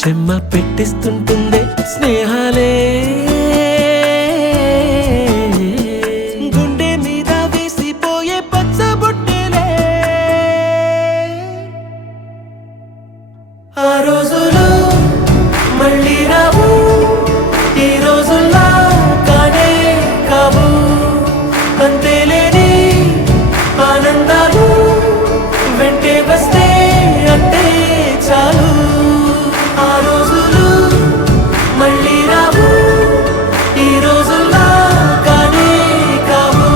చెమ్మ పెట్టిస్తుంటుందే స్నేహాలే గుండె మీద వేసిపోయే పచ్చబొట్టెలే ఆ రోజులు మళ్ళీ రావు ఈ రోజుల్లా కానే కావు అంతేలేని ఆనందాలు వెంటే వస్తే అంతే చాలు ఆ రోజులు మళ్ళీ రావు ఈ రోజుల్లా కానే కావు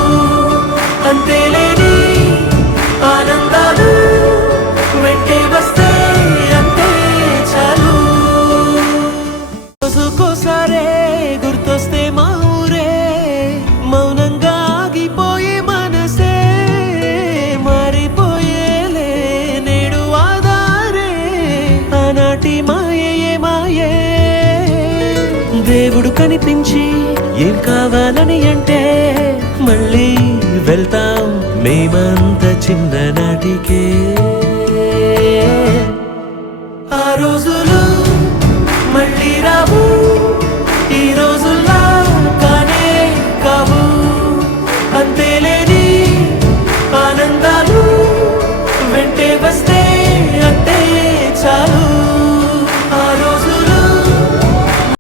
అంతేలేని ఆనందాలు వెంటే వస్తే అంతే చాలు రోజుకోసారే గుర్తొస్తే మా ఊరే మౌనంగా ఆగిపోయే మనసే మారిపోయేలే నేడు ఆధారే ఆనాటి మాయే మాయే దేవుడు కనిపించి ఏం కావాలని అంటే మళ్ళీ వెళ్తాం మేమంత చిన్ననాటికే